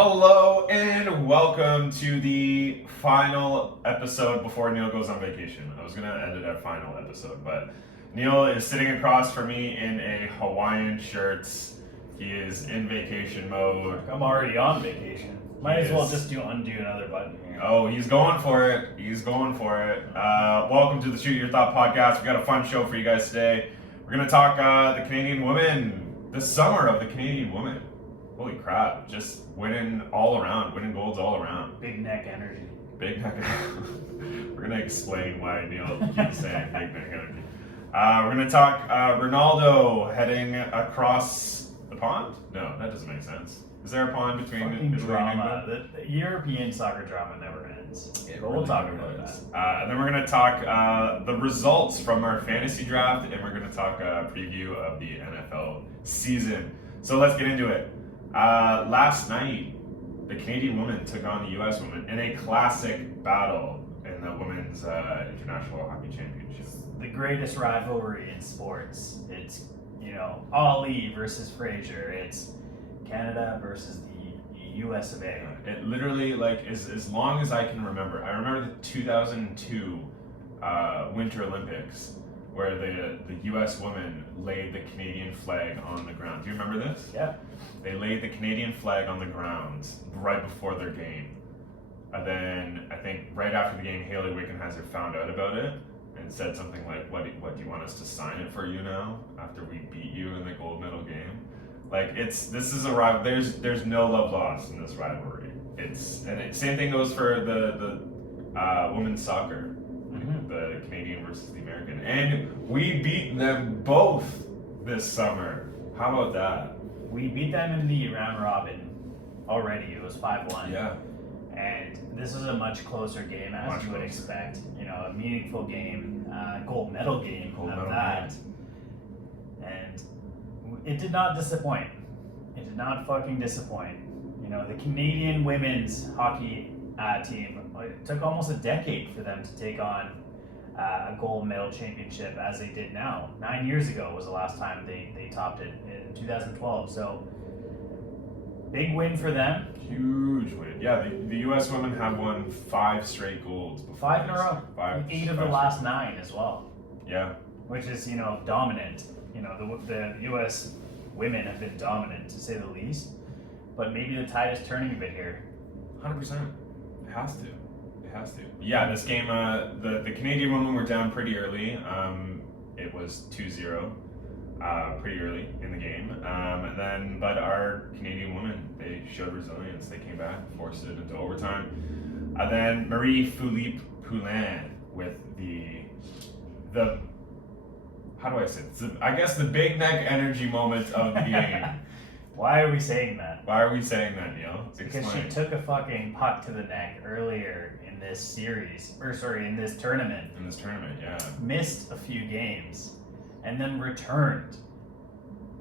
Hello and welcome to the final episode before Neil goes on vacation. I was going to edit our final episode, but Neil is sitting across from me in a Hawaiian shirt. He is in vacation mode. I'm already on vacation. Might as well just undo another button here. Oh, he's going for it. He's going for it. Welcome to the Shoot Your Thought podcast. We got a fun show for you guys today. We're going to talk the Canadian women, the summer of the Canadian women. Holy crap, just winning all around, winning golds all around. Big neck energy. Big neck energy. We're going to explain why Neil keeps saying big neck energy. We're going to talk Ronaldo heading across the pond? No, that doesn't make sense. Is there a pond between Fucking Italy drama. and England? The European soccer drama never ends. It But really we'll talk never about ends. that. And then we're going to talk the results from our fantasy draft, and we're going to talk a preview of the NFL season. So let's get into it. Last night, the Canadian women took on the U.S. women in a classic battle in the Women's International Hockey Championship. The greatest rivalry in sports. It's, Ali versus Fraser. It's Canada versus the U.S. of A. It literally, is as long as I can remember. I remember the 2002 Winter Olympics, where the U.S. women laid the Canadian flag on the ground. Do you remember this? Yeah. They laid the Canadian flag on the ground right before their game. And then, I think right after the game, Hayley Wickenheiser found out about it and said something like, what do you want us to sign it for you now after we beat you in the gold medal game? This is a rival. There's no love lost in this rivalry. Same thing goes for the women's soccer. Mm-hmm. The Canadian versus the American. And we beat them both this summer. How about that? We beat them in the round robin already. It was 5-1. Yeah. And this was a much closer game, as Much you would closer. expect. A meaningful game, gold medal game Gold of medal that. And it did not disappoint. It did not fucking disappoint. The Canadian women's hockey team, it took almost a decade for them to take on a gold medal championship as they did now. 9 years ago was the last time they topped it in 2012. So, big win for them. Huge win. Yeah, the U.S. women have won 5 straight golds before. 5 in a row. Five, 8 of the five last 9 as well. Yeah. Which is, dominant. The U.S. women have been dominant, to say the least. But maybe the tide is turning a bit here. 100%. It has to. Yeah, this game, the Canadian women were down pretty early. It was 2-0 pretty early in the game. But our Canadian women, they showed resilience. They came back, forced it into overtime. And then Marie-Philippe Poulin with the how do I say it? I guess the big neck energy moment of the game. Why are we saying that? Why are we saying that, Neil? Because she took a fucking puck to the neck earlier in this series, in this tournament. In this tournament, yeah. Missed a few games, and then returned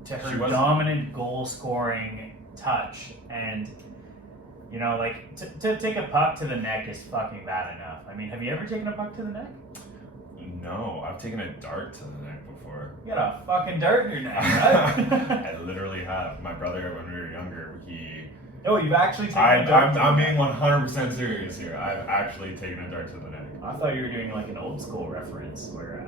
to her She wasn't- dominant goal-scoring touch. And, to take a puck to the neck is fucking bad enough. I mean, have you ever taken a puck to the neck? No, I've taken a dart to the neck before. You got a fucking dart in your neck, right? I literally have. My brother, when we were younger, Oh, you've actually taken a dart to the I'm neck. being 100% serious here. I've actually taken a dart to the neck. I thought you were doing like an old school reference where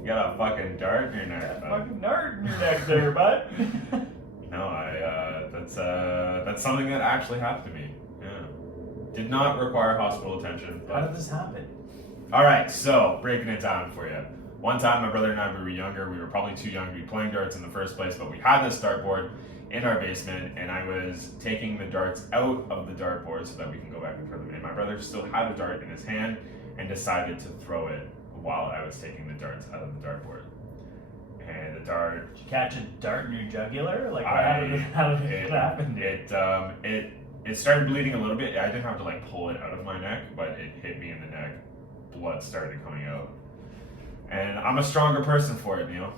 You got a fucking dart in your got neck, a bud. fucking dart in your neck there, bud. No, that's something that actually happened to me. Yeah. Did not require hospital attention. How But did this happen? all right, so breaking it down for you. One time, my brother and I, we were younger. We were probably too young to be playing darts in the first place, but we had this dartboard in our basement, and I was taking the darts out of the dartboard so that we can go back and throw them in. My brother still had a dart in his hand and decided to throw it while I was taking the darts out of the dartboard. And the dart, Did you catch a dart in your jugular? Like, how did it happen? it started bleeding a little bit. I didn't have to pull it out of my neck, but it hit me in the neck. Blood started coming out. And I'm a stronger person for it, Neil.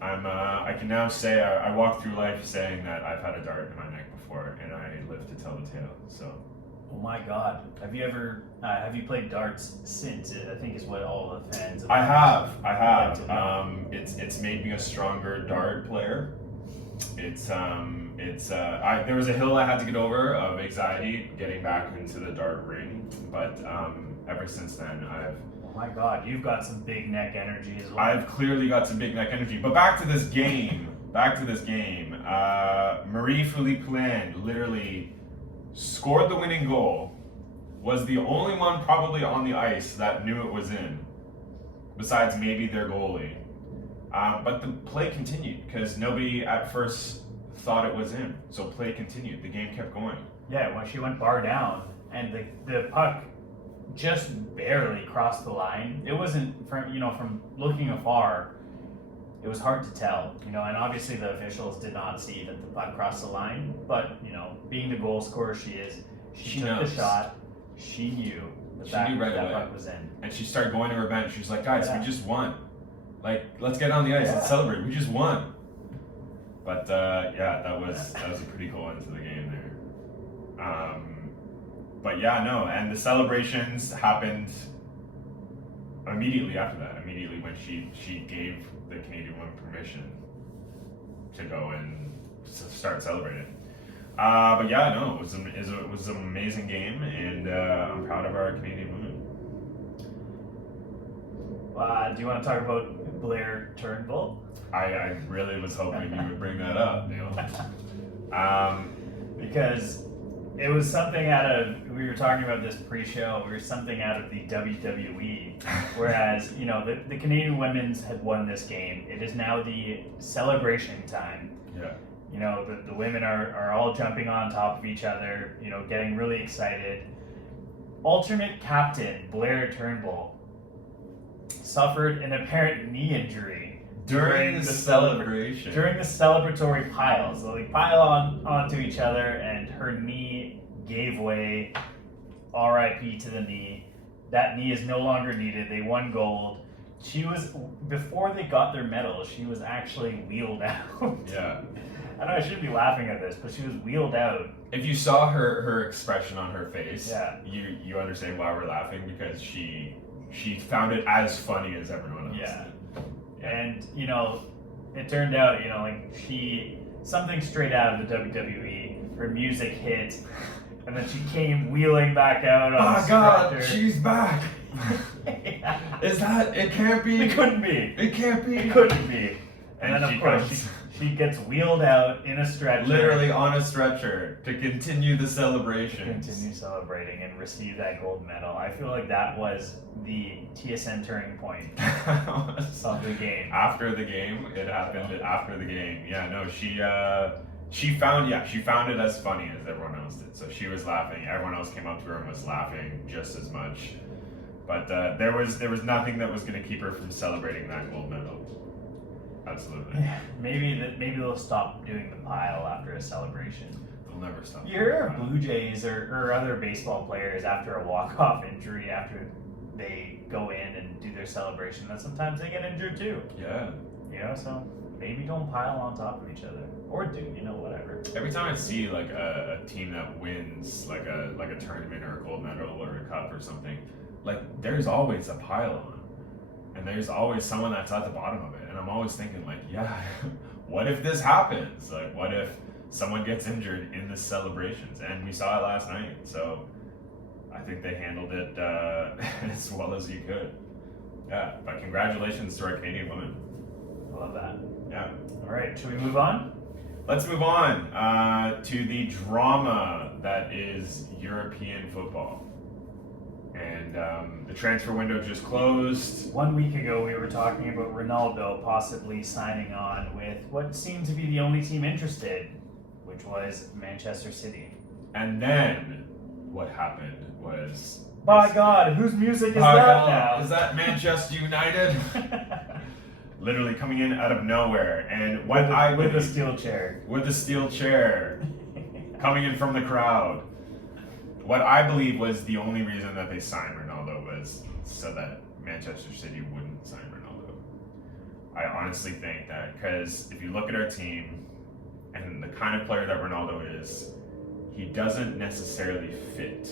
I can now say I walk through life saying that I've had a dart in my neck before, and I live to tell the tale. So. Oh my God! Have you played darts since? I think is what all the fans. I have. like to know. It's made me a stronger dart player. There was a hill I had to get over of anxiety getting back into the dart ring, but ever since then Oh my God, you've got some big neck energy as well. I've clearly got some big neck energy. But back to this game. Marie-Philippe Poulin literally scored the winning goal. Was the only one probably on the ice that knew it was in, besides maybe their goalie. But the play continued because nobody at first thought it was in. So play continued. The game kept going. Yeah, when she went bar down and the puck just barely crossed the line. It wasn't from looking afar, it was hard to tell, and obviously the officials did not see that the puck crossed the line, but being the goal scorer she is, she took knows. the shot, she knew that She knew right that away. puck was in. And she started going to her bench. She's like, guys, Yeah. we just won. Like, let's get on the ice and Yeah. celebrate. We just won. But that was a pretty cool end to the game there. But yeah, no, and the celebrations happened immediately after that. Immediately when she gave the Canadian women permission to go and start celebrating. But yeah, no, it was an amazing game, and I'm proud of our Canadian women. Do you want to talk about Blair Turnbull? I really was hoping you would bring that up, Neil. Because it was something we were talking about this pre-show, something out of the WWE, whereas, the Canadian women's had won this game. It is now the celebration time. Yeah. The women are all jumping on top of each other, getting really excited. Alternate captain Blair Turnbull suffered an apparent knee injury During the celebration. During the celebratory pile. So they pile onto each other and her knee gave way. RIP to the knee. That knee is no longer needed. They won gold. Before they got their medal, she was actually wheeled out. Yeah. I know I shouldn't be laughing at this, but she was wheeled out. If you saw her expression on her face, Yeah. you understand why we're laughing, because she found it as funny as everyone else Yeah. did. And, it turned out, something straight out of the WWE, her music hit, and then she came wheeling back out on the stretcher. she's back. Yeah. It can't be. It couldn't be. It can't be. It couldn't be. And And then, she of course, comes. she gets wheeled out in a stretcher. Literally on a stretcher to continue the celebration. Continue celebrating and receive that gold medal. I feel like that was the TSN turning point of the game. After the game, it happened after the game. Yeah, no, she found it as funny as everyone else did. So she was laughing. Everyone else came up to her and was laughing just as much. But there was nothing that was going to keep her from celebrating that gold medal. Absolutely. Yeah, maybe they'll stop doing the pile after a celebration. They'll never stop. You hear of Blue Jays or other baseball players after a walk-off injury, after they go in and do their celebration, that sometimes they get injured too. Yeah. So maybe don't pile on top of each other. Or do, whatever. Every time I see like a team that wins like a tournament or a gold medal or a cup or something, like there's always a pile on. And there's always someone that's at the bottom of it. And I'm always thinking like, yeah, what if this happens? Like, what if someone gets injured in the celebrations? And we saw it last night. So I think they handled it as well as you could. Yeah, but congratulations to our Canadian women. I love that. Yeah. All right, should we move on? Let's move on to the drama that is European football. And the transfer window just closed. 1 week ago, we were talking about Ronaldo possibly signing on with what seemed to be the only team interested, which was Manchester City. And then what happened was... By God, whose music is that now? Is that Manchester United? Literally coming in out of nowhere. And what with a steel chair. With a steel chair. Coming in from the crowd. What I believe was the only reason that they signed Ronaldo was so that Manchester City wouldn't sign Ronaldo. I honestly think that, because if you look at our team and the kind of player that Ronaldo is, he doesn't necessarily fit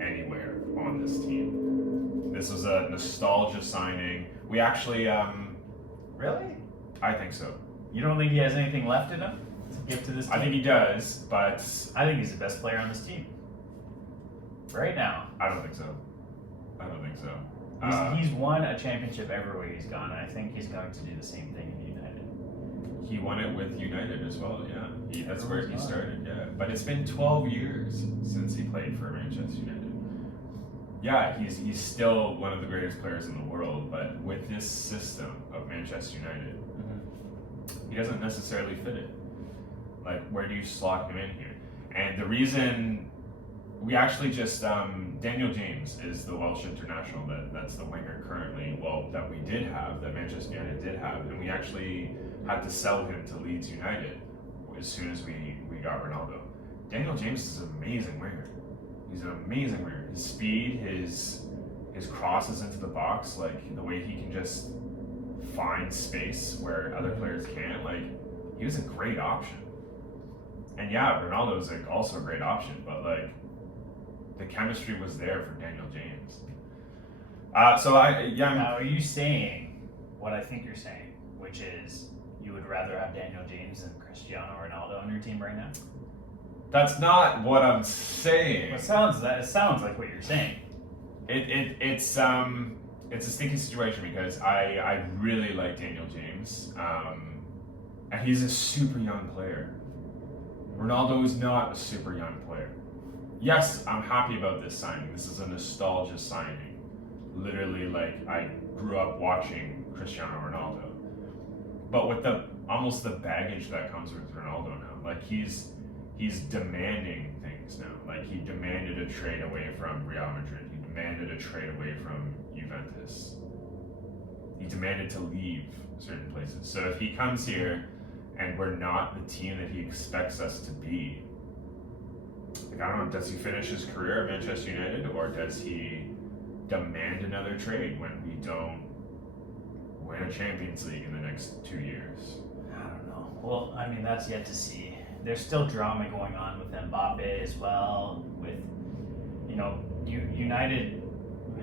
anywhere on this team. This was a nostalgia signing. We actually, Really? I think so. You don't think he has anything left in him to give to this team? I think he does, but I think he's the best player on this team. Right now. I don't think so. He's won a championship everywhere he's gone, and I think he's going to do the same thing in United. He won it with United as well, yeah. That's where he started, yeah. But it's been 12 years since he played for Manchester United. Yeah, he's still one of the greatest players in the world, but with this system of Manchester United, he doesn't necessarily fit it. Like, where do you slot him in here? And the reason we actually just Daniel James is the Welsh international that's the winger currently. Well, that we did have, that Manchester United did have, and we actually had to sell him to Leeds United as soon as we got Ronaldo. Daniel James is an amazing winger. He's an amazing winger. His speed, his crosses into the box, like the way he can just find space where other players can't. Like, he was a great option. And yeah, Ronaldo was like also a great option, but like, the chemistry was there for Daniel James. Now, are you saying what I think you're saying, which is you would rather have Daniel James than Cristiano Ronaldo on your team right now? That's not what I'm saying. It sounds like what you're saying. It's a sticky situation because I really like Daniel James, and he's a super young player. Ronaldo is not a super young player. Yes, I'm happy about this signing. This is a nostalgia signing. Literally, like, I grew up watching Cristiano Ronaldo. But with almost the baggage that comes with Ronaldo now, like he's demanding things now. Like, he demanded a trade away from Real Madrid. He demanded a trade away from Juventus. He demanded to leave certain places. So if he comes here and we're not the team that he expects us to be, like, I don't know, does he finish his career at Manchester United, or does he demand another trade when we don't win a Champions League in the next 2 years? I don't know. Well, I mean, that's yet to see. There's still drama going on with Mbappe as well, with, United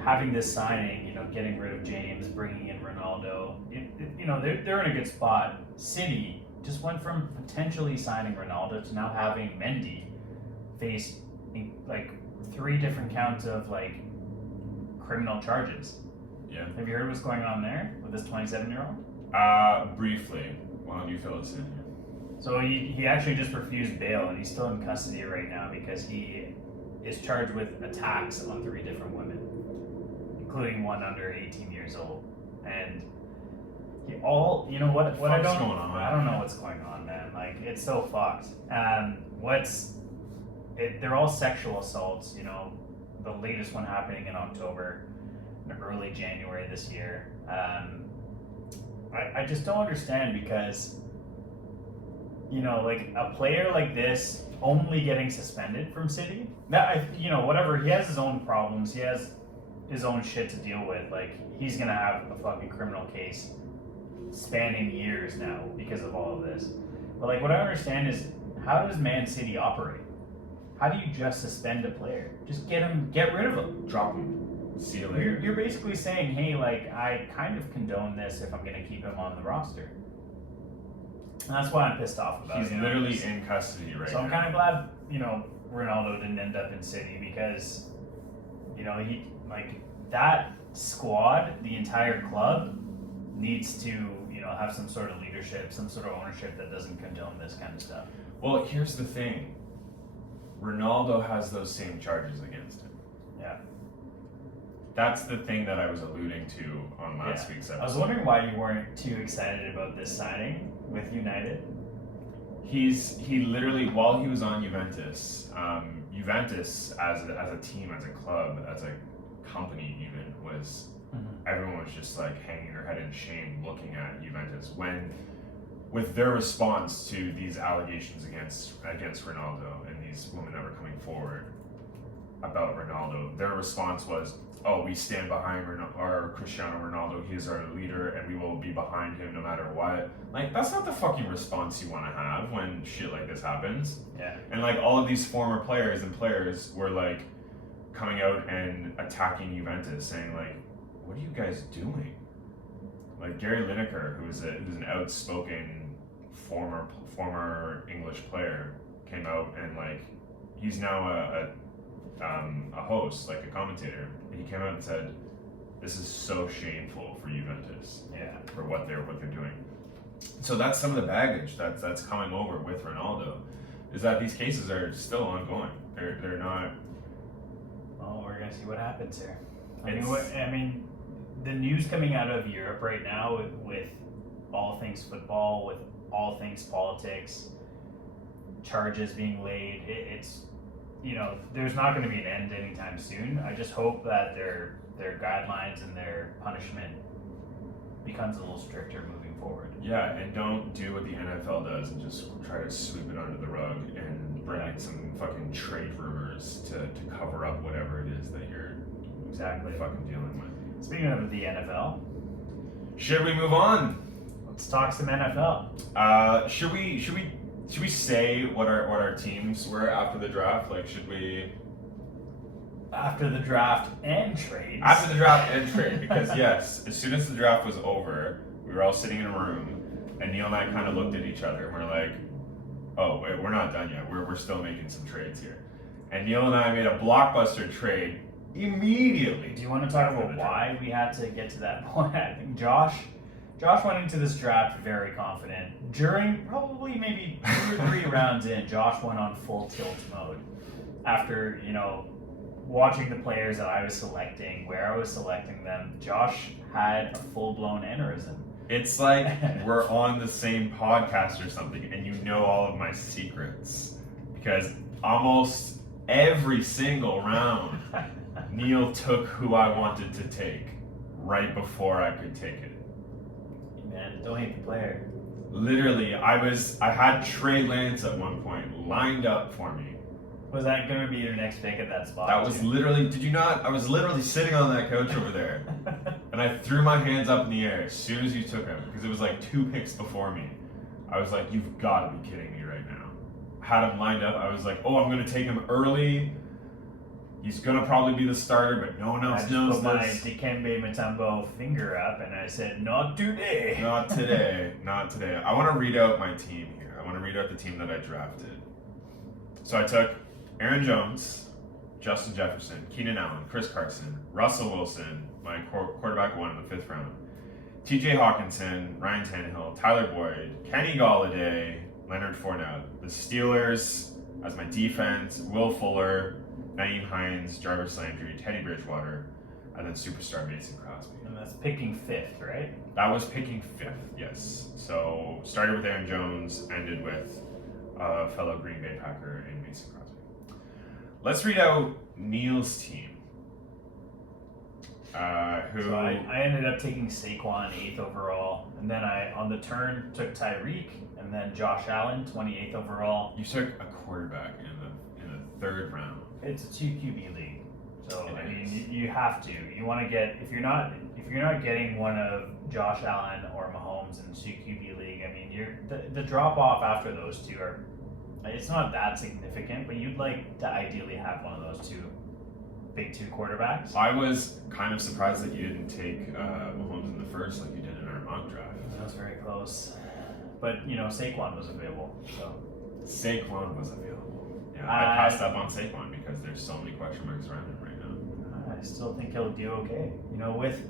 having this signing, getting rid of James, bringing in Ronaldo. They're in a good spot. City just went from potentially signing Ronaldo to now having Mendy face like 3 different counts of like criminal charges. Yeah. Have you heard what's going on there with this 27-year-old? Briefly. Why don't you fill us in? So he actually just refused bail, and he's still in custody right now because he is charged with attacks on 3 different women, including one under 18 years old. And what I don't going on, man? I don't know what's going on, man. Like, it's so fucked. They're all sexual assaults. The latest one happening in October, in early January this year. I just don't understand because, like a player like this only getting suspended from City. Whatever, he has his own problems. He has his own shit to deal with. Like, he's gonna have a fucking criminal case spanning years now because of all of this. But like, what I understand is, how does Man City operate? How do you just suspend a player? Just get rid of him. Drop him. See you later. You're basically saying, hey, like, I kind of condone this if I'm going to keep him on the roster. And that's why I'm pissed off about it. He's literally in custody right now. So I'm kind of glad, Ronaldo didn't end up in City because, he, like, that squad, the entire club, needs to, have some sort of leadership, some sort of ownership that doesn't condone this kind of stuff. Well, here's the thing. Ronaldo has those same charges against him. Yeah. That's the thing that I was alluding to on last week's episode. I was wondering why you weren't too excited about this signing with United. He literally, while he was on Juventus, Juventus as a team, as a club, as a company even, was everyone was just like hanging their head in shame looking at Juventus when, with their response to these allegations against Ronaldo and these women that were coming forward about Ronaldo, their response was, "Oh, we stand behind our Cristiano Ronaldo. He is our leader, and we will be behind him no matter what." Like, that's not the fucking response you want to have when shit like this happens. Yeah. And like, all of these former players were like coming out and attacking Juventus, saying like, "What are you guys doing?" Like Gary Lineker, who's an outspoken former English player, came out and like he's now a host, like a commentator. He came out and said, "This is so shameful for Juventus, for what they're doing." So that's some of the baggage that's coming over with Ronaldo, is that these cases are still ongoing. They're not. Well, we're gonna see what happens here. I mean, the news coming out of Europe right now with all things football, with all things politics, charges being laid, it's there's not going to be an end anytime soon. I just hope that their guidelines and their punishment becomes a little stricter moving forward. Yeah, and don't do what the NFL does and just try to sweep it under the rug and bring in some fucking trade rumors to cover up whatever it is that you're fucking dealing with. Speaking of the NFL, should we move on? Let's talk some NFL. Should we say what our teams were after the draft? Like, should we? After the draft and trades. After the draft and trade, because yes, as soon as the draft was over, we were all sitting in a room, and Neil and I kind of looked at each other, and we're like, "Oh, wait, we're not done yet. We're still making some trades here." And Neil and I made a blockbuster trade immediately. Do you want to talk about why we had to get to that point? I think Josh went into this draft very confident. During probably maybe 2 or 3 rounds in, Josh went on full tilt mode. After, watching the players that I was selecting, where I was selecting them, Josh had a full-blown aneurysm. It's like we're on the same podcast or something, and you know all of my secrets. Because almost every single round, Neil took who I wanted to take right before I could take it. Man, don't hate the player. Literally, I had Trey Lance at one point lined up for me. Was that going to be your next pick at that spot? That was literally, did you not? I was literally sitting on that couch over there. And I threw my hands up in the air as soon as you took him, because it was like 2 picks before me. I was like, you've got to be kidding me right now. Had him lined up. I was like, oh, I'm going to take him early. He's going to probably be the starter, but no one else knows this. I just put my Dikembe Mutombo finger up, and I said, not today. Not today. Not today. I want to read out my team here. I want to read out the team that I drafted. So I took Aaron Jones, Justin Jefferson, Keenan Allen, Chris Carson, Russell Wilson, my quarterback 1 in the 5th round, TJ Hawkinson, Ryan Tannehill, Tyler Boyd, Kenny Golladay, Leonard Fournette, the Steelers as my defense, Will Fuller, Naeem Hines, Jarvis Landry, Teddy Bridgewater, and then superstar Mason Crosby. And that's picking 5th, right? That was picking 5th, yes. So started with Aaron Jones, ended with fellow Green Bay Packer and Mason Crosby. Let's read out Neil's team. So I ended up taking Saquon 8th overall, and then I on the turn took Tyreek, and then Josh Allen 28th overall. You took a quarterback in the 3rd round. It's a 2 QB league, so I mean you have to. You want to get if you're not getting one of Josh Allen or Mahomes in the 2 QB league. I mean the drop off after those two are. It's not that significant, but you'd like to ideally have one of those big two quarterbacks. I was kind of surprised that you didn't take Mahomes in the 1st like you did in our mock draft. That was very close. But, Saquon was available. So Saquon was available. Yeah, I passed up on Saquon because there's so many question marks around him right now. I still think he'll do okay. With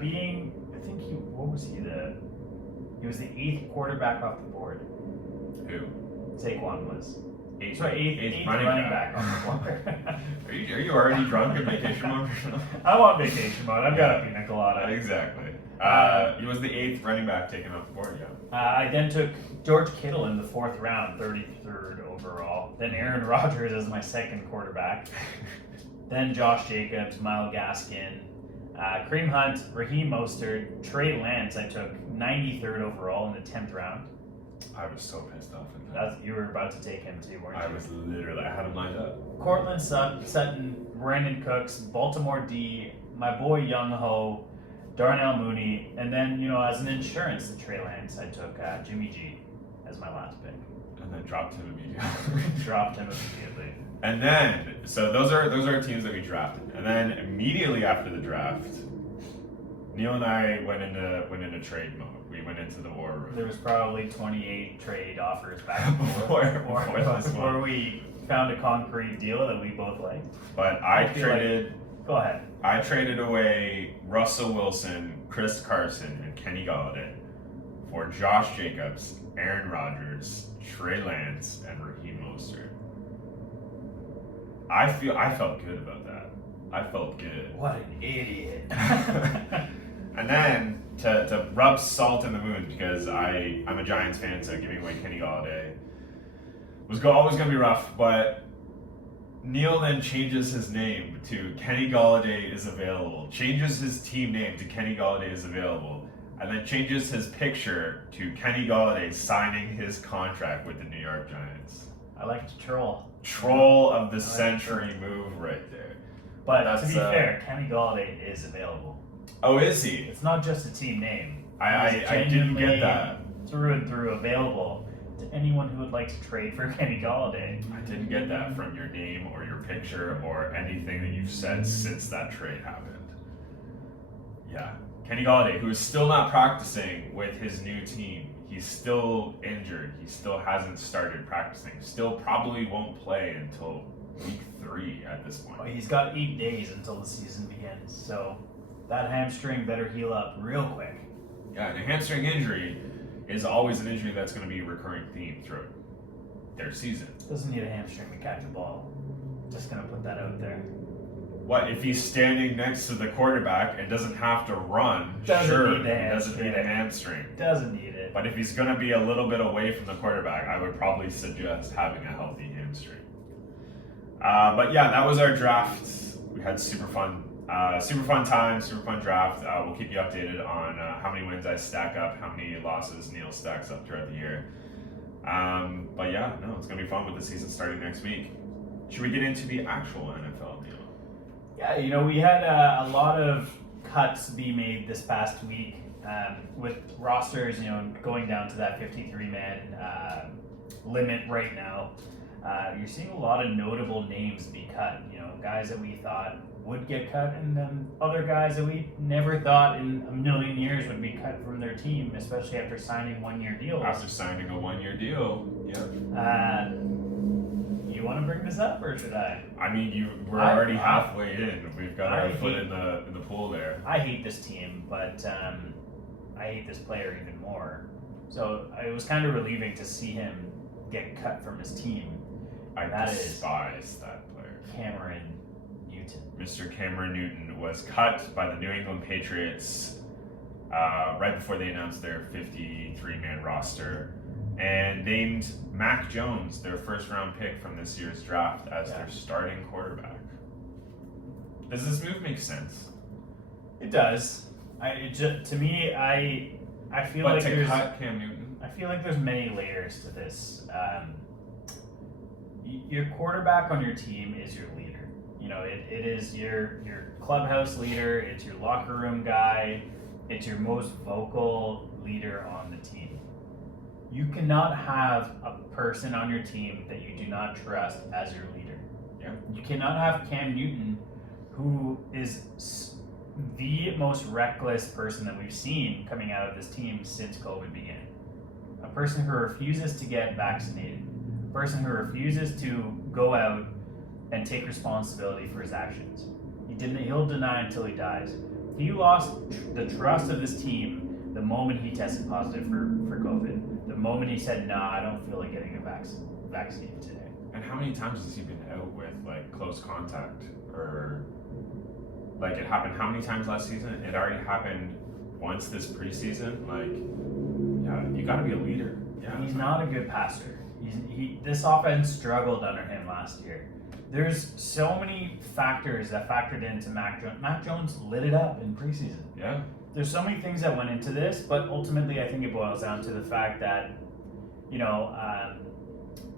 being, I think he was the 8th quarterback off the board. Who? Saquon was. 8th running back on the board. Are you already drunk in vacation mode? I'm on vacation mode. I've got a pina colada. Exactly. He was the 8th running back taken off the board, yeah. I then took George Kittle in the 4th round, 33rd overall. Then Aaron Rodgers as my 2nd quarterback. Then Josh Jacobs, Myles Gaskin, Kareem Hunt, Raheem Mostert, Trey Lance I took 93rd overall in the 10th round. I was so pissed off. You were about to take him too, weren't you? I had him lined up. Cortland Sutton, Brandon Cooks, Baltimore D, my boy Young Ho, Darnell Mooney, and then, as an insurance to Trey Lance, I took Jimmy G as my last pick. And then dropped him immediately. And then, so those are teams that we drafted. And then immediately after the draft, Neil and I went into trade mode. We went into the war room. There was probably 28 trade offers back and forth before we found a concrete deal that we both liked. But Go ahead. I traded away Russell Wilson, Chris Carson, and Kenny Golladay for Josh Jacobs, Aaron Rodgers, Trey Lance, and Raheem Mostert. I felt good about that. I felt good. What an idiot. And then to rub salt in the wound, because I'm a Giants fan, so giving away Kenny Golladay was always going to be rough, but Neil then changes his name to Kenny Golladay is available, changes his team name to Kenny Golladay is available, and then changes his picture to Kenny Golladay signing his contract with the New York Giants. I like to troll. Troll of the century move right there. But to be fair, Kenny Golladay is available. Oh, is he? It's not just a team name. I didn't get that. Through and through available to anyone who would like to trade for Kenny Golladay. I didn't get that from your name or your picture or anything that you've said since that trade happened. Yeah. Kenny Golladay, who is still not practicing with his new team. He's still injured. He still hasn't started practicing. Still probably won't play until week 3 at this point. Well, he's got 8 days until the season begins, so that hamstring better heal up real quick. Yeah, and a hamstring injury is always an injury that's going to be a recurring theme throughout their season. Doesn't need a hamstring to catch a ball. Just going to put that out there. What, if he's standing next to the quarterback and doesn't have to run? Doesn't need a hamstring. Doesn't need it. But if he's going to be a little bit away from the quarterback, I would probably suggest having a healthy hamstring. But yeah, that was our draft. We had super fun time, super fun draft. We'll keep you updated on how many wins I stack up, how many losses Neil stacks up throughout the year. But yeah, no, it's going to be fun with the season starting next week. Should we get into the actual NFL, Neil? Yeah, we had a lot of cuts be made this past week with rosters, going down to that 53-man limit right now. You're seeing a lot of notable names be cut, guys that we thought would get cut, and then other guys that we never thought in a million years would be cut from their team, especially after signing one-year deals. After signing a one-year deal, yep. You want to bring this up, or should I? I mean, we're already halfway in. We've got our foot in the pool there. I hate this team, but I hate this player even more. So it was kind of relieving to see him get cut from his team. I despise that player. Cameron Newton. Mr. Cameron Newton was cut by the New England Patriots right before they announced their 53-man roster and named Mac Jones their first-round pick from this year's draft as their starting quarterback. Does this move make sense? It does. To me, I feel but like to there's cut Cam Newton. I feel like there's many layers to this. Your quarterback on your team is your leader. It is your clubhouse leader. It's your locker room guy. It's your most vocal leader on the team. You cannot have a person on your team that you do not trust as your leader. Yeah. You cannot have Cam Newton, who is the most reckless person that we've seen coming out of this team since COVID began. A person who refuses to get vaccinated. A person who refuses to go out and take responsibility for his actions. He'll deny until he dies. He lost the trust of his team the moment he tested positive for COVID. The moment he said, "Nah, I don't feel like getting a vaccine today." And how many times has he been out with close contact, or it happened how many times last season? It already happened once this preseason. Yeah, you got to be a leader. Yeah, he's not a good passer. This offense struggled under him last year. There's so many factors that factored into Mac Jones. Mac Jones lit it up in preseason. Yeah. There's so many things that went into this, but ultimately I think it boils down to the fact that,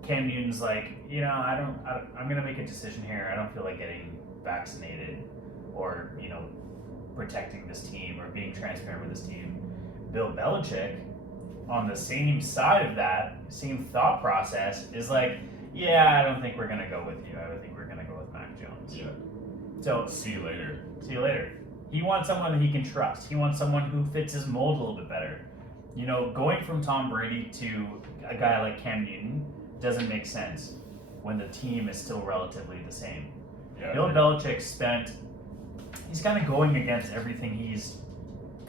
Cam Newton's I'm going to make a decision here. I don't feel like getting vaccinated or, protecting this team or being transparent with this team. Bill Belichick, on the same side of that, same thought process, is I don't think we're going to go with you. I think we're going to go with Mac Jones. Yeah. So see you later. He wants someone that he can trust. He wants someone who fits his mold a little bit better. You know, going from Tom Brady to a guy like Cam Newton doesn't make sense when the team is still relatively the same. Yeah. Bill Belichick he's kind of going against everything he's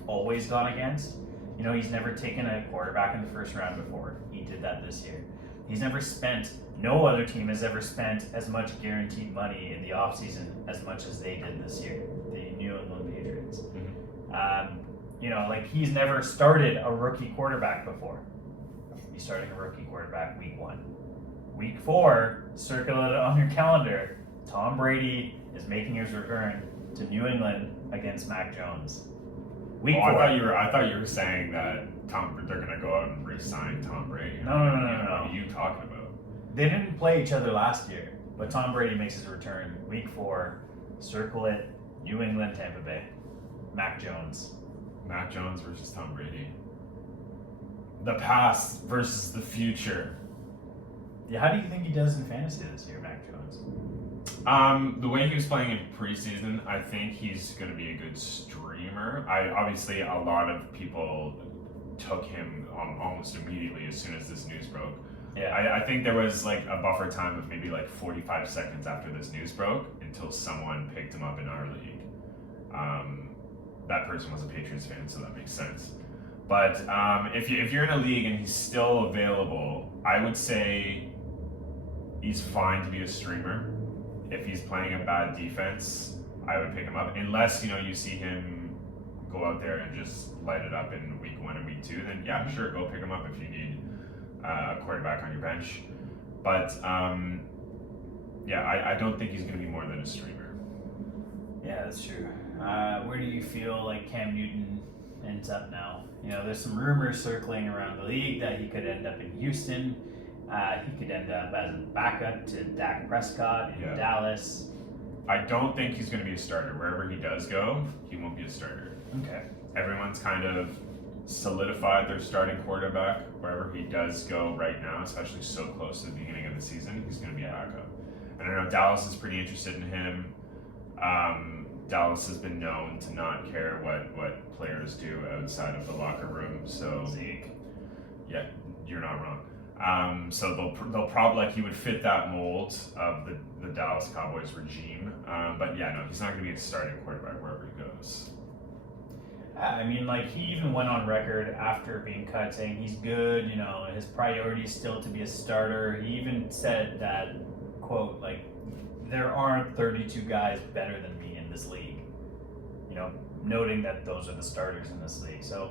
always gone against. You know, he's never taken a quarterback in the first round before. He did that this year. No other team has ever spent as much guaranteed money in the offseason as much as they did this year, the New England Patriots. Mm-hmm. You know, like he's never started a rookie quarterback before. He's starting a rookie quarterback week 1. Week 4, circle it on your calendar. Tom Brady is making his return to New England against Mac Jones. Week 4. I thought you were saying that they're gonna go out and re-sign Tom Brady. No. What are you talking about? They didn't play each other last year, but Tom Brady makes his return week 4. Circle it. New England, Tampa Bay. Mac Jones. Mac Jones versus Tom Brady. The past versus the future. Yeah, how do you think he does in fantasy this year, Mac Jones? The way he was playing in preseason, I think he's going to be a good streamer. Obviously, a lot of people took him almost immediately as soon as this news broke. Yeah. I think there was like a buffer time of maybe like 45 seconds after this news broke until someone picked him up in our league. That person was a Patriots fan, so that makes sense. But if you're in a league and he's still available, I would say he's fine to be a streamer. If he's playing a bad defense, I would pick him up. Unless, you see him go out there and just light it up in week 1 and week 2, then yeah, sure, go pick him up if you need a quarterback on your bench. But I don't think he's going to be more than a streamer. Yeah, that's true. Where do you feel like Cam Newton ends up now? You know, there's some rumors circling around the league that he could end up in Houston. He could end up as a backup to Dak Prescott in Dallas. I don't think he's going to be a starter. Wherever he does go, he won't be a starter. Okay. Everyone's kind of solidified their starting quarterback. Wherever he does go right now, especially so close to the beginning of the season, he's going to be a backup. And I know Dallas is pretty interested in him. Dallas has been known to not care what players do outside of the locker room. So Zeke. Yeah, you're not wrong. So they'll probably, like, he would fit that mold of the Dallas Cowboys regime. But yeah, no, he's not going to be a starting quarterback wherever he goes. I mean, like, he even went on record after being cut saying he's good, his priority is still to be a starter. He even said that, quote, like, there aren't 32 guys better than me in this league. Noting that those are the starters in this league. So,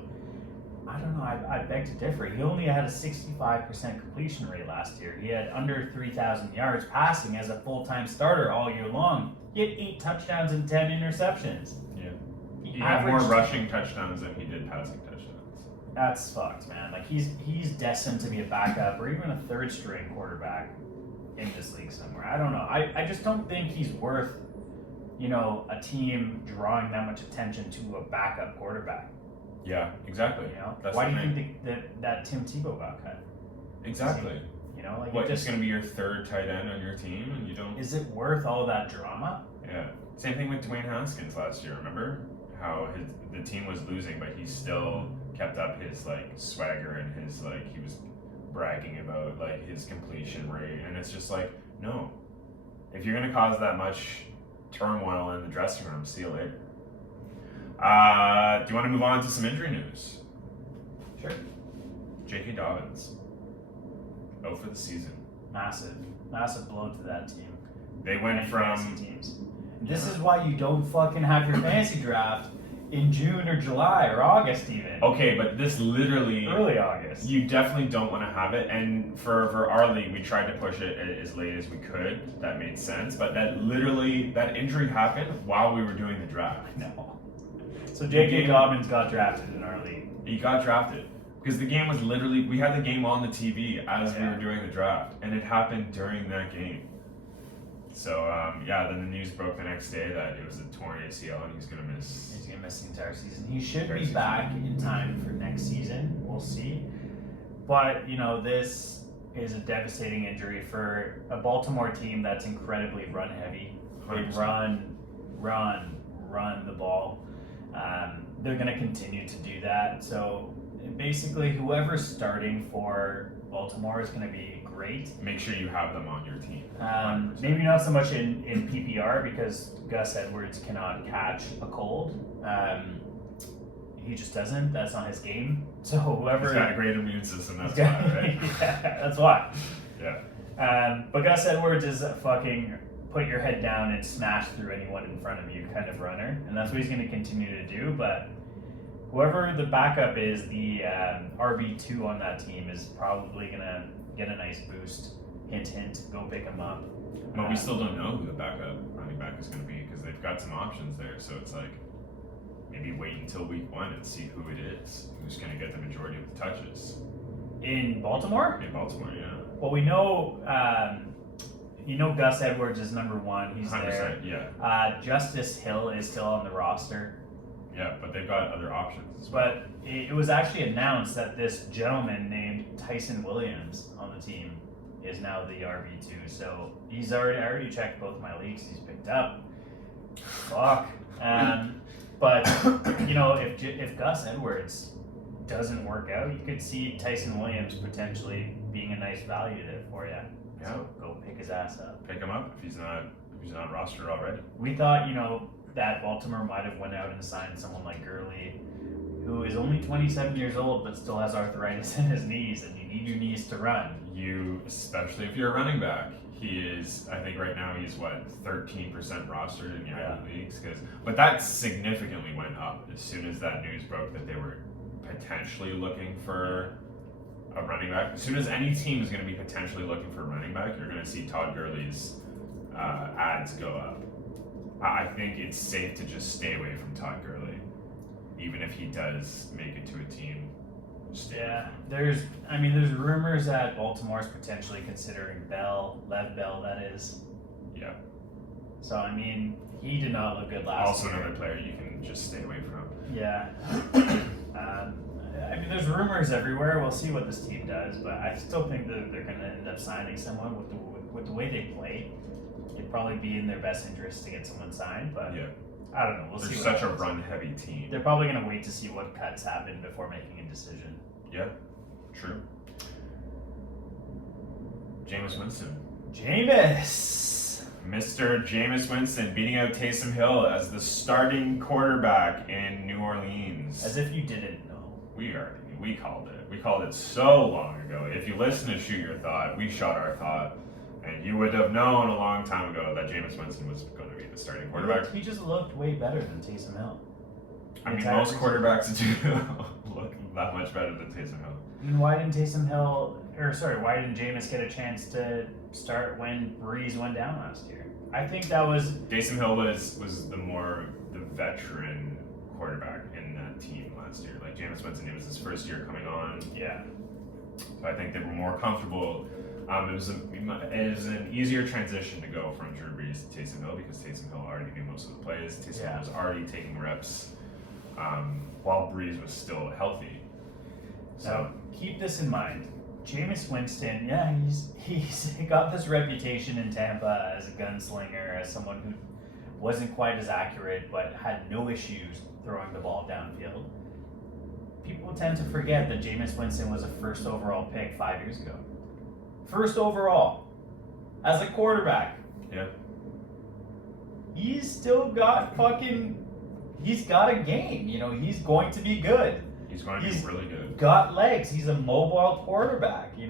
I don't know, I beg to differ. He only had a 65% completion rate last year. He had under 3,000 yards passing as a full-time starter all year long. He had 8 touchdowns and 10 interceptions. Yeah. He had more rushing touchdowns than he did passing touchdowns. That's fucked, man. Like, he's destined to be a backup or even a third-string quarterback in this league somewhere. I don't know. I just don't think he's worth, a team drawing that much attention to a backup quarterback. Yeah, exactly. Why do you think that Tim Tebow got cut? Exactly. What, just going to be your third tight end on your team, and you don't? Is it worth all that drama? Yeah. Same thing with Dwayne Haskins last year. Remember how the team was losing, but he still kept up his swagger and his he was bragging about his completion rate, and it's just no. If you're going to cause that much turmoil in the dressing room, see you later. Do you want to move on to some injury news? Sure. J.K. Dobbins, out for the season. Massive blow to that team. They went from teams. This is why you don't fucking have your fantasy draft in June or July or August even. Okay, but this literally early August. You definitely don't want to have it, and for our league, we tried to push it as late as we could. That made sense, but that injury happened while we were doing the draft. No. So J.K. Dobbins got drafted in our league. He got drafted because the game was we had the game on the TV as we were doing the draft, and it happened during that game. So then the news broke the next day that it was a torn ACL and he's gonna miss. He's gonna miss the entire season. He should be back in time for next season. We'll see. But this is a devastating injury for a Baltimore team that's incredibly run heavy. They 100%. run the ball. They're going to continue to do that. So basically, whoever's starting for Baltimore is going to be great. Make sure you have them on your team. 100%. Maybe not so much in PPR because Gus Edwards cannot catch a cold. He just doesn't. That's not his game. So whoever... He's got a great immune system, that's why, right? Yeah, that's why. Yeah. But Gus Edwards is a fucking put your head down and smash through anyone in front of you kind of runner. And that's what he's going to continue to do. But whoever the backup is, the RB2 on that team is probably going to get a nice boost. Hint, hint, go pick him up. But we still don't know who the backup running back is going to be because they've got some options there. So it's like, maybe wait until week 1 and see who it is. Who's going to get the majority of the touches. In Baltimore? In Baltimore, yeah. Well, we know, Gus Edwards is number 1. He's 100%, there. yeah. Justice Hill is still on the roster. Yeah, but they've got other options as well. But it was actually announced that this gentleman named Tyson Williams on the team is now the RB2. So I already checked both my leagues. He's picked up. Fuck. But if Gus Edwards doesn't work out, you could see Tyson Williams potentially being a nice value there for you. Yeah. So go pick his ass up. Pick him up if he's not rostered already. We thought, that Baltimore might have went out and signed someone like Gurley, who is only 27 years old but still has arthritis in his knees, and you need your knees to run. Especially if you're a running back. He is, I think right now he's 13% rostered in your leagues. But that significantly went up as soon as that news broke that they were potentially looking for a running back. As soon as any team is going to be potentially looking for a running back, you're going to see Todd Gurley's ads go up. I think it's safe to just stay away from Todd Gurley, even if he does make it to a team. Yeah, there's rumors that Baltimore's potentially considering Lev Bell, that is. Yeah. So, he did not look good last Also year. another player you can just stay away from. Yeah. There's rumors everywhere. We'll see what this team does, but I still think that they're going to end up signing someone with the way they play. It'd probably be in their best interest to get someone signed, but yeah. I don't know. We'll see. They're such a run-heavy team. They're probably going to wait to see what cuts happen before making a decision. Yeah, true. Jameis Winston. Mr. Jameis Winston beating out Taysom Hill as the starting quarterback in New Orleans. As if you didn't know. We called it. We called it so long ago. If you listen to Shoot Your Thought, we shot our thought. And you would have known a long time ago that Jameis Winston was going to be the starting quarterback. He just looked way better than Taysom Hill. Most quarterbacks do look that much better than Taysom Hill. And why didn't Jameis get a chance to start when Breeze went down last year? I think that was... Taysom Hill was the veteran quarterback in that team last year. Like Jameis Winston, it was his first year coming on. Yeah. So I think they were more comfortable. It was an easier transition to go from Drew Brees to Taysom Hill because Taysom Hill already knew most of the plays. Taysom Hill was already taking reps while Brees was still healthy. So keep this in mind. Jameis Winston, he's got this reputation in Tampa as a gunslinger, as someone who wasn't quite as accurate but had no issues throwing the ball downfield. People tend to forget that Jameis Winston was a first overall pick 5 years ago. First overall, as a quarterback. Yeah. He's still got he's got a game. He's going to be good. He's going to be really good. Got legs. He's a mobile quarterback. He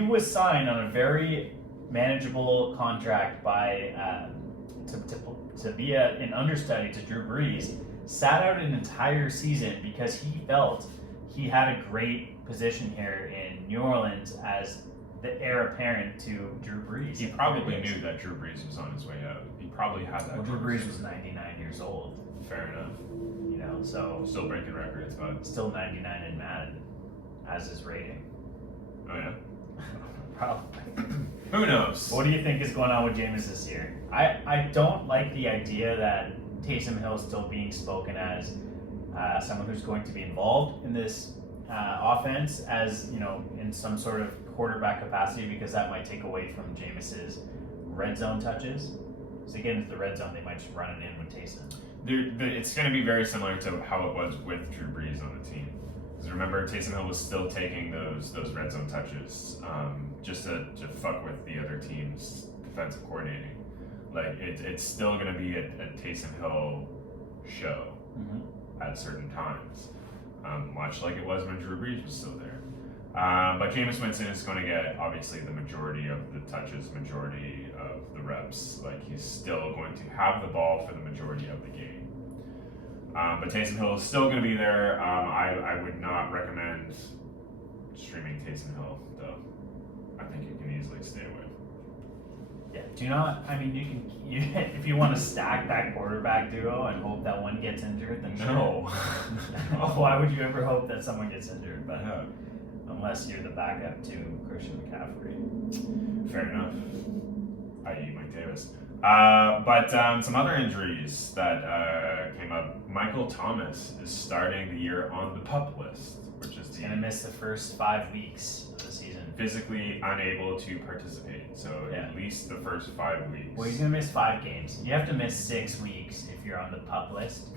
was signed on a very manageable contract by to be an understudy to Drew Brees. Sat out an entire season because he felt he had a great position here in New Orleans as the heir apparent to Drew Brees. He probably knew that Drew Brees was on his way out. He probably had that. Well, Drew Brees was 99 years old. Fair enough. So still breaking records, but still 99 in Madden as his rating. Oh yeah. Probably. Who knows? What do you think is going on with Jameis this year? I don't like the idea that Taysom Hill is still being spoken as someone who's going to be involved in this offense as, in some sort of quarterback capacity, because that might take away from Jameis's red zone touches. So again, into the red zone, they might just run it in with Taysom. it's going to be very similar to how it was with Drew Brees on the team. Because remember, Taysom Hill was still taking those red zone touches just to fuck with the other team's defensive coordinating. Like it's still going to be a Taysom Hill show at certain times, much like it was when Drew Brees was still there. But Jameis Winston is going to get obviously the majority of the touches, majority of the reps. Like he's still going to have the ball for the majority of the game. But Taysom Hill is still going to be there. I would not recommend streaming Taysom Hill though. I think you can easily stay away. Yeah, do not. I mean, if you want to stack that quarterback duo and hope that one gets injured, then no. Sure. Why would you ever hope that someone gets injured? But Yeah. Unless you're the backup to Christian McCaffrey. Fair enough. I.e. Mike Davis. But some other injuries that came up. Michael Thomas is starting the year on the PUP list, which is He's gonna miss the first 5 weeks of the season. Physically unable to participate. So at least the first 5 weeks. Well, he's gonna miss 5 games. You have to miss 6 weeks if you're on the PUP list.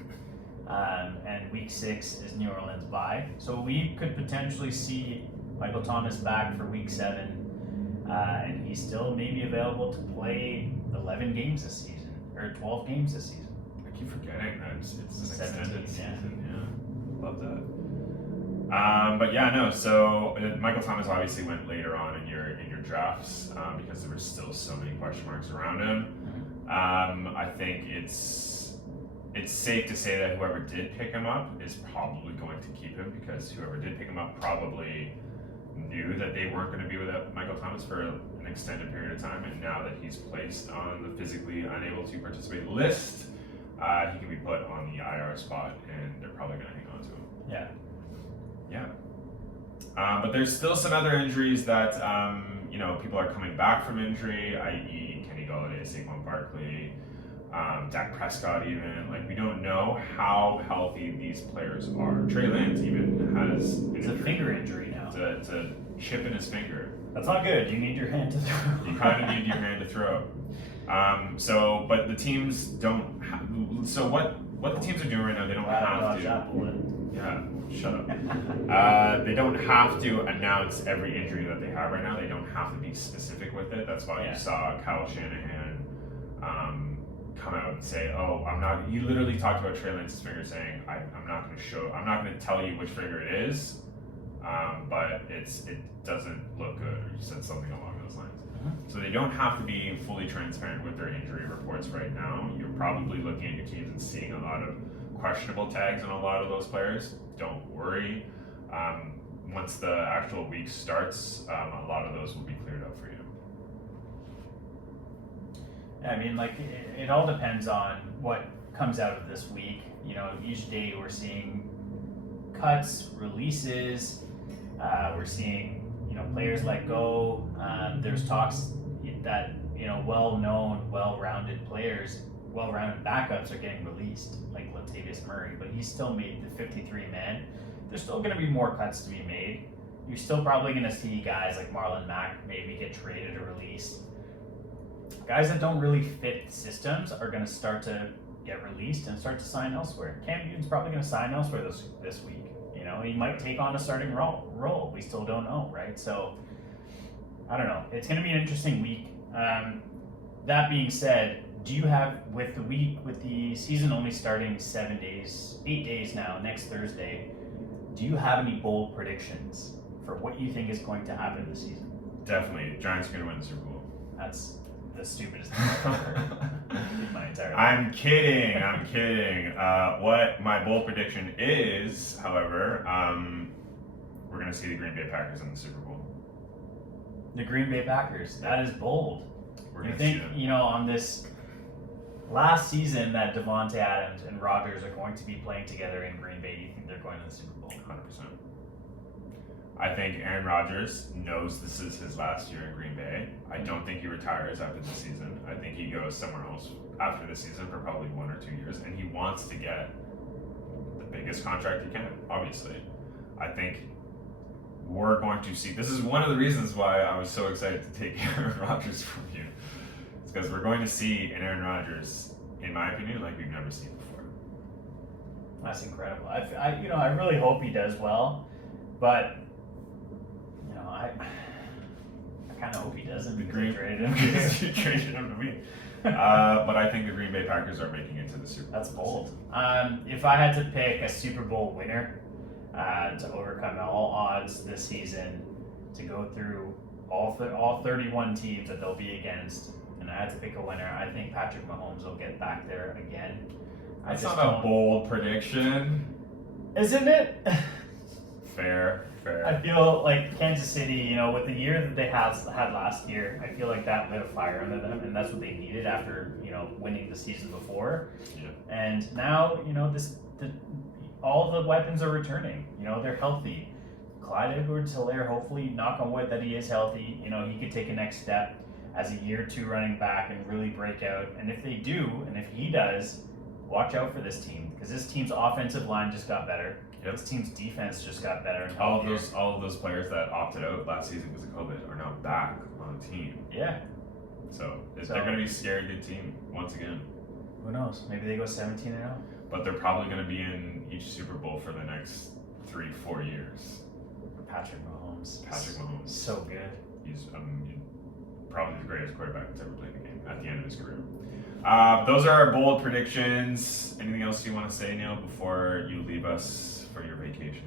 And week 6 is New Orleans bye. So we could potentially see Michael Thomas back for week 7. And he's still maybe available to play 11 games this season, or 12 games this season. I keep forgetting that it's an 17, extended season. Yeah. Love that. But yeah, no. So Michael Thomas obviously went later on in your drafts because there were still so many question marks around him. I think it's safe to say that whoever did pick him up is probably going to keep him, because whoever did pick him up probably knew that they weren't going to be without Michael Thomas for an extended period of time, and now that he's placed on the physically unable to participate list, he can be put on the IR spot, and they're probably going to hang on to him. Yeah. But there's still some other injuries that people are coming back from injury, i.e. Kenny Golladay, Saquon Barkley, Dak Prescott even. Like, we don't know how healthy these players are. Trey Lance even has It's a finger injury now. It's a chip in his finger. That's not good. You need your hand to throw. You kind of need your hand to throw. But the teams don't so what the teams are doing right now, they don't have to. Yeah, shut up. They don't have to announce every injury that they have right now. They don't have to be specific with it. That's why you saw Kyle Shanahan come out and say, "Oh, I'm not." You literally talked about Trey Lance's finger, saying, "I'm not going to tell you which finger it is, but it doesn't look good." Or you said something along those lines. So they don't have to be fully transparent with their injury reports right now. You're probably looking at your teams and seeing a lot of questionable tags on a lot of those players. Don't worry. Once the actual week starts, a lot of those will be cleared up for you. I mean, like, it all depends on what comes out of this week. Each day we're seeing cuts, releases. We're seeing, players let go. There's talks that, well-known, well-rounded players, well-rounded backups are getting released, like Latavius Murray, but he's still made the 53-man. There's still going to be more cuts to be made. You're still probably going to see guys like Marlon Mack maybe get traded or released. Guys that don't really fit systems are going to start to get released and start to sign elsewhere. Cam Newton's probably going to sign elsewhere this week. He might take on a starting role. We still don't know, right? So, I don't know. It's going to be an interesting week. That being said, do you have, with the season only starting 8 days now, next Thursday, do you have any bold predictions for what you think is going to happen this season? Definitely. Giants are going to win the Super Bowl. That's the stupidest thing I've ever heard in my entire life. I'm kidding. What my bold prediction is, however, we're going to see the Green Bay Packers in the Super Bowl. The Green Bay Packers. That is bold. You think, on this last season that Devontae Adams and Rodgers are going to be playing together in Green Bay, you think they're going to the Super Bowl? 100%. I think Aaron Rodgers knows this is his last year in Green Bay. I don't think he retires after the season. I think he goes somewhere else after the season for probably 1 or 2 years, and he wants to get the biggest contract he can, obviously. I think we're going to see, this is one of the reasons why I was so excited to take Aaron Rodgers from you. It's because we're going to see an Aaron Rodgers, in my opinion, like we've never seen before. That's incredible. I really hope he does well, but I kind of hope he doesn't because I traded him. You traded him to me. But I think the Green Bay Packers are making it to the Super Bowl. That's bold. If I had to pick a Super Bowl winner to overcome all odds this season, to go through all 31 teams that they'll be against, and I had to pick a winner, I think Patrick Mahomes will get back there again. That's not a bold prediction. Isn't it? Fair. I feel like Kansas City, with the year that they had last year, I feel like that lit a fire under them, and that's what they needed after winning the season before. Yeah. And now all the weapons are returning. They're healthy. Clyde Edwards-Helaire, hopefully, knock on wood that he is healthy. He could take a next step as a year 2 running back and really break out. And if they do, and if he does, watch out for this team, because this team's offensive line just got better. Yep. This team's defense just got better. All of those players that opted out last season because of COVID are now back on the team. Yeah. So they're going to be a scary good team once again. Who knows? Maybe they go 17-0. But they're probably going to be in each Super Bowl for the next 3-4 years. Patrick Mahomes. So good. He's probably the greatest quarterback that's ever played the game at the end of his career. Those are our bold predictions. Anything else you want to say, Neil, before you leave us for your vacation?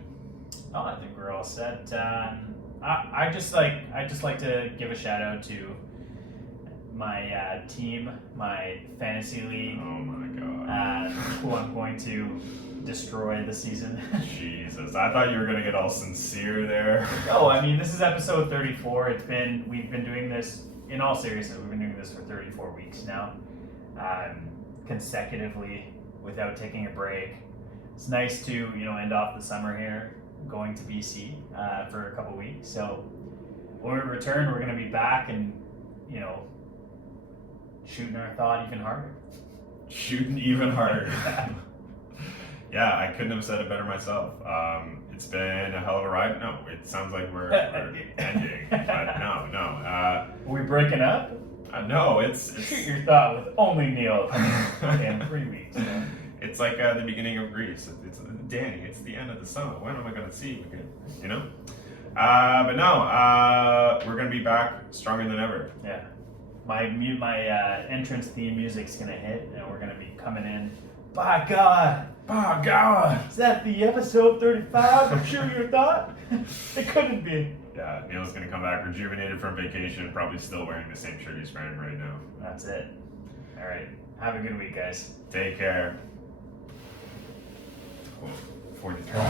Oh, I think we're all set. I just like to give a shout out to my team, my fantasy league. Oh my god! Who I'm going to destroy this season. Jesus, I thought you were gonna get all sincere there. No, I mean this is episode 34. We've been doing this in all seriousness. We've been doing this for 34 weeks now, consecutively without taking a break. It's nice to end off the summer here, going to BC for a couple weeks. So when we return, we're gonna be back and shooting our thought even harder. Shooting even harder. Yeah, I couldn't have said it better myself. It's been a hell of a ride. No, it sounds like we're ending, but no. Are we breaking up? No, it's Shoot your thought with only Neil in 3 weeks. It's like the beginning of Greece. It's Danny. It's the end of the summer. When am I going to see you again? But no, we're going to be back stronger than ever. Yeah. My entrance theme music's going to hit, and we're going to be coming in. By God! Is that the episode 35 of Shoot Your Thought? It couldn't be. Yeah, Neil's going to come back rejuvenated from vacation, probably still wearing the same shirt he's wearing right now. That's it. All right. Have a good week, guys. Take care. Cool. 43.